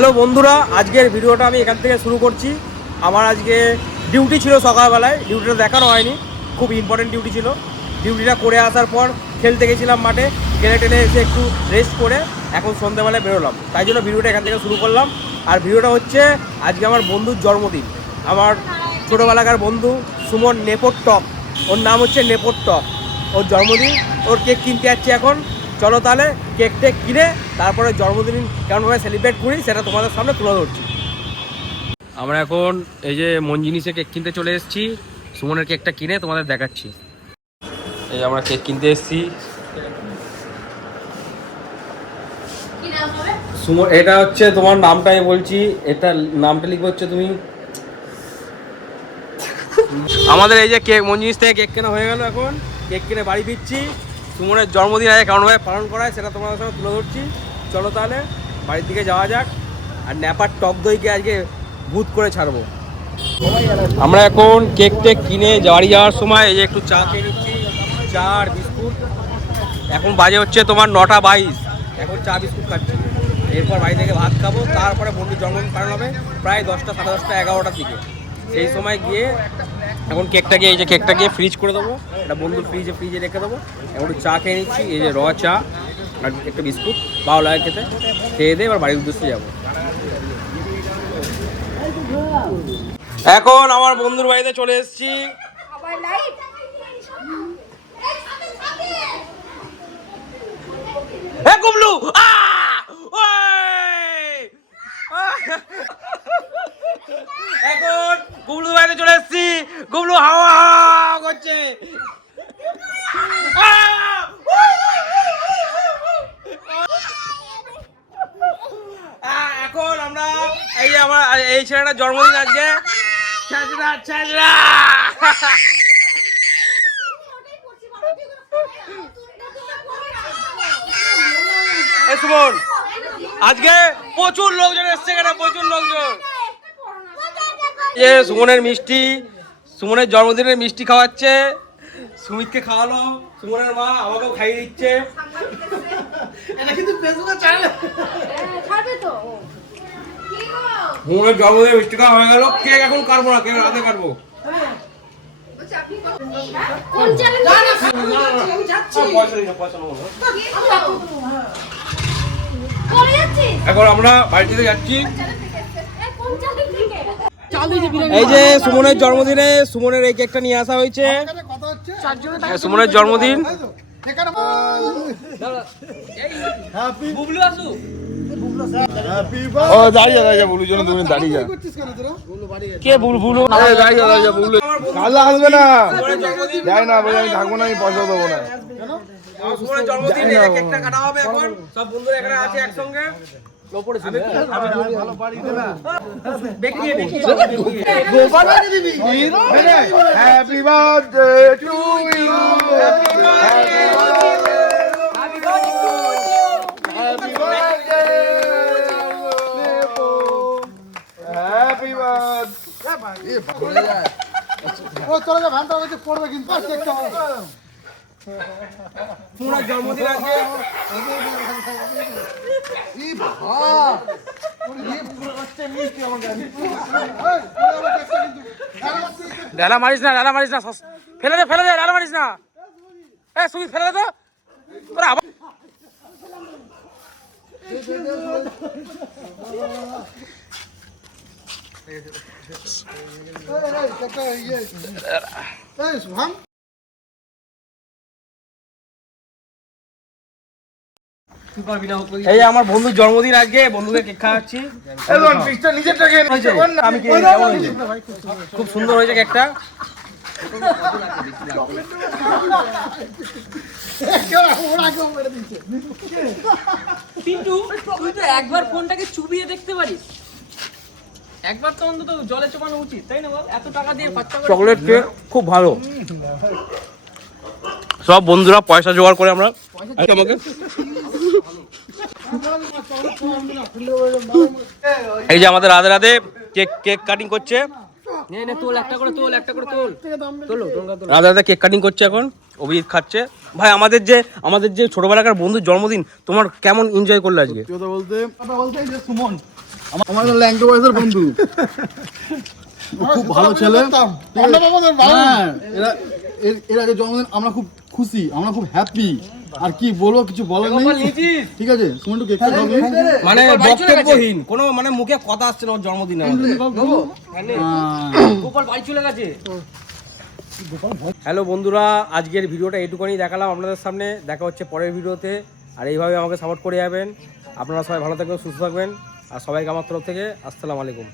Hello বন্ধুরা, আজকের ভিডিওটা আমি এখান থেকে শুরু করছি। আমার আজকে ডিউটি ছিল সকালবেলায়, ডিউটিটা দেখানো হয়নি, খুব ইম্পর্টেন্ট ডিউটি ছিল। ডিউটিটা করে আসার পর খেলতে গেছিলাম মাঠে, টেনে এসে একটু রেস্ট করে এখন সন্ধ্যাবেলায় বেরোলাম, তাই জন্য ভিডিওটা এখান থেকে শুরু করলাম। আর ভিডিওটা হচ্ছে আজকে আমার বন্ধুর জন্মদিন, আমার ছোটোবেলাকার বন্ধু সুমন নেপোট্টক, ওর নাম হচ্ছে নেপোট্টক, ওর জন্মদিন, ওর কেক কিনতে যাচ্ছি এখন। চলো তাহলে কেক টেক কিনে তারপরে জন্মদিন কেমনভাবে সেলিব্রেট করি সেটা তোমাদের সামনে তুলে ধরছি। আমরা এখন এই যে মন জিনিসে কেক কিনতে চলে এসেছি, সুমনের কেকটা কিনে তোমাদের দেখাচ্ছি। এই আমরা কেক কিনতে এসেছি। সুমন, এটা হচ্ছে তোমার নামটা আমি বলছি, এটা নামটা লিখবে হচ্ছে তুমি। আমাদের এই যে কেক মন জিনিস থেকে কেক কেনা হয়ে গেল, এখন কেক কিনে বাড়ি ফিরছি। সুমনের জন্মদিন আগে কেমনভাবে পালন করা হয় সেটা তোমাদের সঙ্গে তুলে ধরছি। চলো তাহলে বাড়ির দিকে যাওয়া যাক, আর ন্যাপার টক দইকে আজকে ভূত করে ছাড়বো। আমরা এখন কেক টেক কিনে বাড়ি যাওয়ার সময় এই যে একটু চা খেয়ে নিচ্ছি, চা আর বিস্কুট। এখন বাজে হচ্ছে তোমার 9:22, এখন চা বিস্কুট খাচ্ছি। এরপর বাড়ি থেকে ভাত খাবো, তারপরে বন্ধুর জন্মদিন পালন হবে প্রায় 10টা, 10:30, 11টার দিকে। সেই সময় গিয়ে এখন কেকটাকে এই যে কেকটা গিয়ে ফ্রিজ করে দেবো, এটা বন্ধুর ফ্রিজে রেখে দেবো। এখন একটু চা খেয়ে নিচ্ছি, এই যে র চা আর একটা বিস্কুট, ভালো লাগে খেতে। খেয়ে দিয়ে এবার বাড়ির উদ্দেশ্যে যাবো। এখন আমার বন্ধুর বাড়িতে চলে এসেছি। গুবলু, এখন গুবলু বাড়িতে চলে এসেছি। গুবলু হাওয়া করছে। এখন আমরা এই যে আমার এই ছেলেটার জন্মদিন আজকে। সুমন, আজকে প্রচুর লোকজন এসছে, এখানে প্রচুর লোকজন। সুমনের মিষ্টি, সুমনের জন্মদিনের মিষ্টি খাওয়াচ্ছে, সুমিতকে খাওয়ালো, সুমনের মা আমাকেও খাইয়ে দিচ্ছে। সুমনের জন্মদিনের মিষ্টি খাওয়া হয়ে গেল, কেক এখন কাটবো না, কেক রাতে কাটবো। এখন আমরা বাড়িতে যাচ্ছি। এই যে সুমনের জন্মদিনে সুমনের এই কেকটা নিয়ে আসা হয়েছে। সুমনের জন্মদিন। ও দাঁড়িয়ে দাঁড়িয়ে বলুর জন্য তুমি দাঁড়িয়ে যা। কে বুলবুলু? দাঁড়িয়ে দাঁড়িয়ে বলুন কালো আসবে না, যাই না বলে আমি থাকবো না, আমি পয়সা দেবো না। সুমনের জন্মদিন, কেকটা কাটা হবে এখন। সব বন্ধুরা এখানে আছে একসঙ্গে। Happy birthday to you, happy birthday, happy birthday. ও চলে যা, ভান্তা হচ্ছে পড়বে কিন্তু কেকটা সুমনের জন্মদিন আজকে। ডালা মারিস না, ডালা মারিস না, ফেলে দে, ফেলে দে, ডালা মারিস না। সুমিত ফেলে দে তো, তোরা আবার এই আমার বন্ধুর জন্মদিন আজকে, বন্ধুকে কেক খাওয়াচ্ছি। আমি খুব সুন্দর হয়েছে কেকটা। পিন্টু, তুই তো একবার ফোনটাকে চুবিয়ে দেখতে পারিস, একবার তো অন্তত জলে চোবানো উচিত, তাই না বল? এত টাকা দিয়ে খরচা করে চকলেট কেক খুব ভালো। সব বন্ধুরা পয়সা জোগাড় করে আমরা আমাকে এই যে আমাদের রাধে রাধে কেক কাটিং করছে। রাধে রাধে কেক কাটিং করছে এখন, অভিজিৎ খাচ্ছে। ভাই আমাদের যে ছোটবেলাকার বন্ধুর জন্মদিন, তোমার কেমন এনজয় করলে আজকে? বলতে সুমন আমার ল্যাংটো বয়সের বন্ধু খুব ভালো ছেলে। হ্যাঁ, এরা যে জন্মদিন আমরা খুব খুশি, আমরা খুব হ্যাপি। আর কি বলবো, কিছু বলার নেই। ঠিক আছে, সুমন কেক মানে বক্তব্যহীন, কোনো মানে মুখে কথা আসছে না ওর জন্মদিনে। গোপাল বাড়ি চলে গেছে। হ্যালো বন্ধুরা, আজকের ভিডিওটা এইটুকুনি দেখালাম আপনাদের সামনে। দেখা হচ্ছে পরের ভিডিওতে। আর এইভাবে আমাকে সাপোর্ট করে যাবেন। আপনারা সবাই ভালো থাকবেন, সুস্থ থাকবেন। আর সবাইকে আমার তরফ থেকে আসসালামু আলাইকুম।